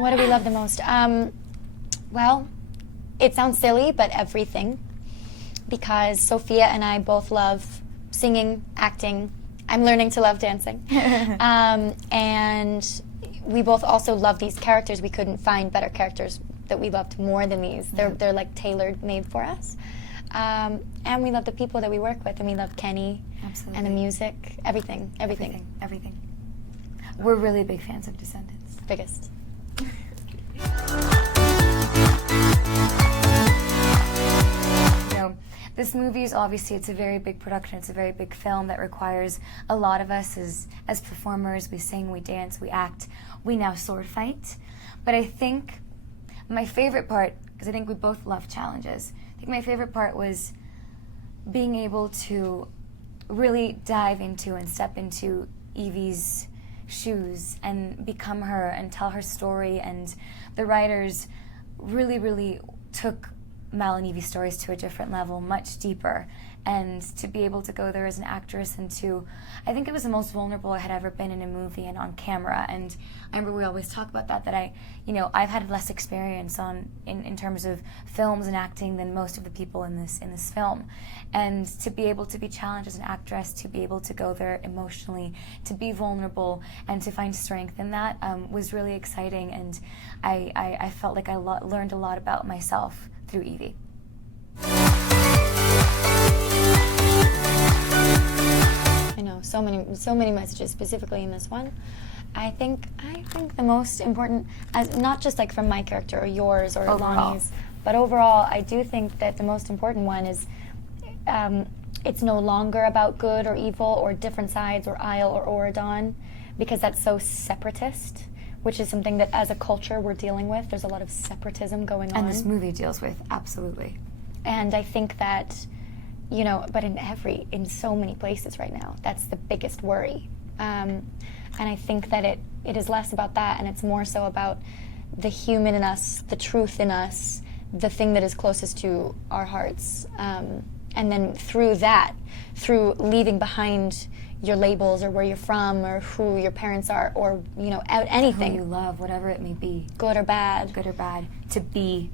What do we love the most? Well, it sounds silly, but everything. Because Sofia and I both love singing, acting. I'm learning to love dancing. And we both also love these characters. We couldn't find better characters that we loved more than these. They're like tailor made for us. And we love the people that we work with, and we love Kenny. Absolutely. And the music, everything. We're really big fans of Descendants. Biggest. This movie is obviously, it's a very big production, it's a very big film that requires a lot of us as performers. We sing, we dance, we act, we now sword fight. But I think my favorite part, because I think we both love challenges, I think my favorite part was being able to really dive into and step into Evie's shoes and become her and tell her story. And the writers really, really took Mal and Evie's stories to a different level, much deeper, and to be able to go there as an actress and to, I think it was the most vulnerable I had ever been in a movie and on camera. And I remember we always talk about that I've had less experience in terms of films and acting than most of the people in this film. And to be able to be challenged as an actress, to be able to go there emotionally, to be vulnerable, and to find strength in that was really exciting. And I felt like I learned a lot about myself through Evie. I know, so many messages, specifically in this one. I think the most important, as not just like from my character or yours or Lonnie's, but overall, I do think that the most important one is it's no longer about good or evil or different sides or Isle or Oradon, because that's so separatist, which is something that as a culture we're dealing with. There's a lot of separatism going on. And this movie deals with, absolutely. And I think that, but in so many places right now, that's the biggest worry. And I think that it is less about that, and it's more so about the human in us, the truth in us, the thing that is closest to our hearts. And then through that, through leaving behind your labels or where you're from or who your parents are or, anything. Who you love, whatever it may be. Good or bad. Good or bad. To be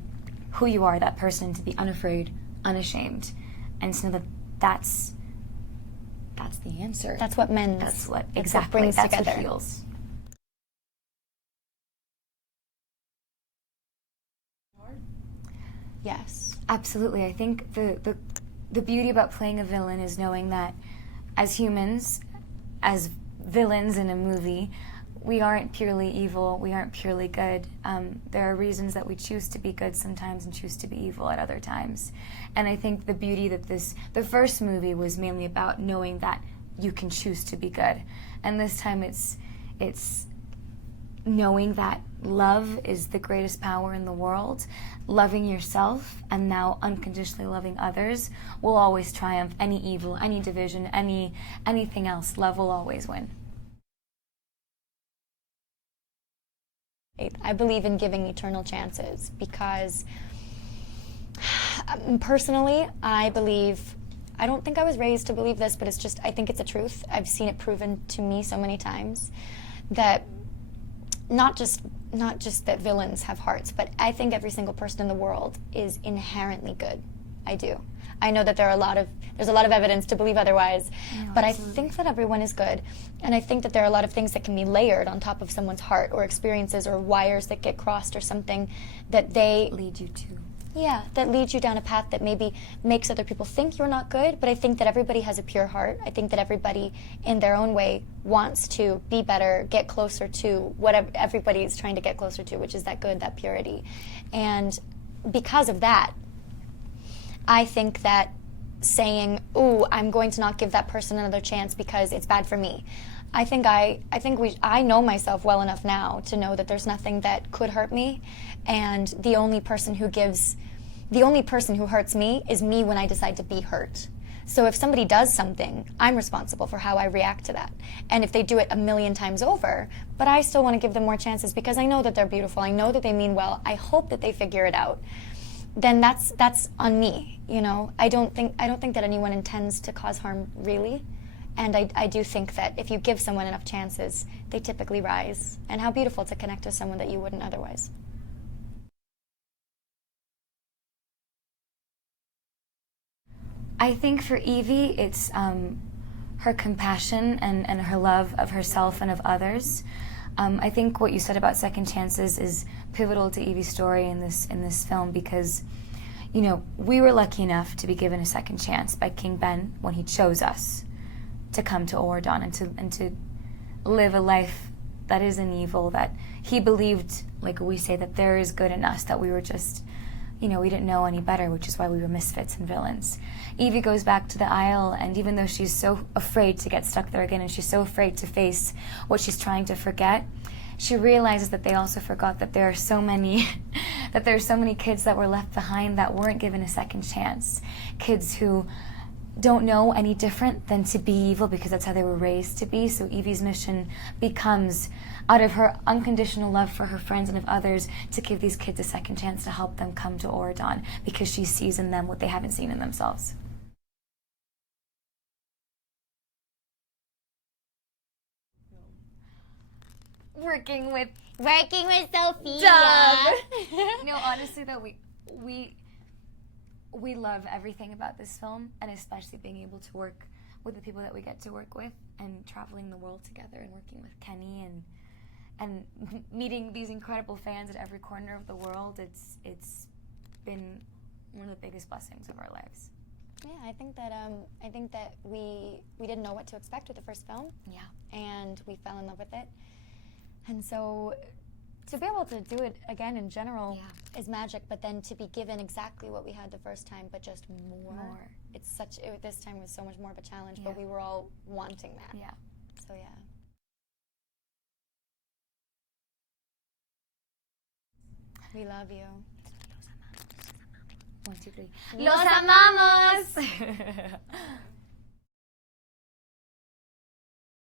who you are, that person, to be unafraid, unashamed. And to know that that's the answer. That's what mends. That's what brings that's together. What heals. Yes. Absolutely. I think the beauty about playing a villain is knowing that as humans, as villains in a movie, we aren't purely evil, we aren't purely good. There are reasons that we choose to be good sometimes and choose to be evil at other times. And I think the beauty that the first movie was mainly about knowing that you can choose to be good. And this time it's knowing that love is the greatest power in the world. Loving yourself and now unconditionally loving others will always triumph any evil, any division, anything else. Love will always win. I believe in giving eternal chances because personally, I don't think I was raised to believe this, but I think it's a truth. I've seen it proven to me so many times that not just that villains have hearts, but I think every single person in the world is inherently good. I do. I know that there's a lot of evidence to believe otherwise, but absolutely. I think that everyone is good, and I think that there are a lot of things that can be layered on top of someone's heart, or experiences, or wires that get crossed, or something that they lead you to. Yeah, that leads you down a path that maybe makes other people think you're not good, but I think that everybody has a pure heart. I think that everybody, in their own way, wants to be better, get closer to whatever everybody is trying to get closer to, which is that good, that purity. And because of that, I think that saying, "Ooh, I'm going to not give that person another chance because it's bad for me." I know myself well enough now to know that there's nothing that could hurt me, and the only person who hurts me is me when I decide to be hurt. So if somebody does something, I'm responsible for how I react to that. And if they do it 1,000,000 times over, but I still want to give them more chances because I know that they're beautiful, I know that they mean well, I hope that they figure it out, then that's on me, I don't think that anyone intends to cause harm, really. And I do think that if you give someone enough chances, they typically rise. And how beautiful to connect with someone that you wouldn't otherwise. I think for Evie, it's her compassion and her love of herself and of others. I think what you said about second chances is pivotal to Evie's story in this film because, you know, we were lucky enough to be given a second chance by King Ben when he chose us to come to Oradon and to live a life that isn't evil, that he believed, like we say, that there is good in us, that we were just, you know, we didn't know any better, which is why we were misfits and villains. Evie goes back to the Isle, and even though she's so afraid to get stuck there again and she's so afraid to face what she's trying to forget, she realizes that they also forgot that there are so many that there are so many kids that were left behind that weren't given a second chance. Kids who don't know any different than to be evil because that's how they were raised to be. So Evie's mission becomes, out of her unconditional love for her friends and of others, to give these kids a second chance to help them come to Oradon because she sees in them what they haven't seen in themselves. Working with Sofia. No, honestly though, we love everything about this film, and especially being able to work with the people that we get to work with, and traveling the world together, and working with Kenny, and meeting these incredible fans at every corner of the world. It's been one of the biggest blessings of our lives. Yeah, I think that we didn't know what to expect with the first film. Yeah. And we fell in love with it. And so to be able to do it again in general is magic, but then to be given exactly what we had the first time, but just more. This time was so much more of a challenge, but we were all wanting that. Yeah. So yeah. We love you. 1, 2, 3. ¡Los amamos!